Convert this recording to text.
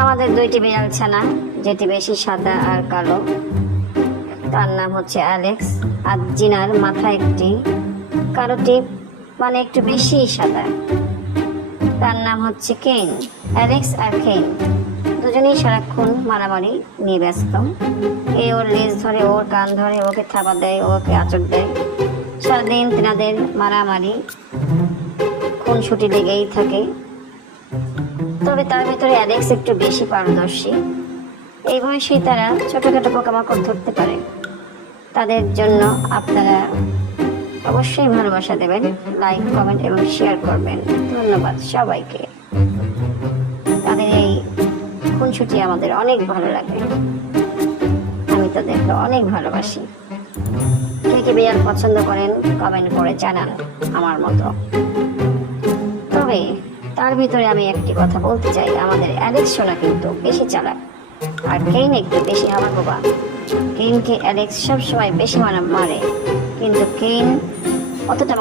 আমাদের দুইটি বিড়াল ছানা, যেটি বেশি সাদা আর কালো, তার নাম হচ্ছে অ্যালেক্স। আর জিনার মাথা একটি কালো টিপ, মানে একটু বেশি সাদা, তার নাম হচ্ছে কেইন। অ্যালেক্স আর কেইন দুজনেই সারাক্ষণ মারামারি নিয়ে ব্যস্ত। এ ওর লেজ ধরে, ওর কান ধরে, ওকে থাবা দেয়, ওকে আঁচড় দেয়। সারাদিন তেনাদের মারামারি খুনসুটি লেগেই থাকে। তবে তার ভিতরে অ্যালেক্স একটু বেশি পারদর্শী। এই বয়সে তারা ছোটখাটো পোকামাকড় ধরতে পারে। তাদের জন্য আপনারা অবশ্যই ভালোবাসা দেবেন, লাইক, কমেন্ট এবং শেয়ার করবেন। ধন্যবাদ সবাইকে। তাদের এই খুনসুটি আমাদের অনেক ভালো লাগে। আমি তাদেরকে অনেক ভালোবাসি। কে কে বিড়াল পছন্দ করেন কমেন্ট করে জানান আমার মতো। তবে তার ভিতরে আমি একটি কথা বলতে চাই, আমাদের অ্যালেক্স সোনা কিন্তু বেশি চালাক, আর কেইন একটু বেশি হামাগোবা। কেইনকে অ্যালেক্স সবসময় বেশি মারে, কিন্তু কেইন অতটা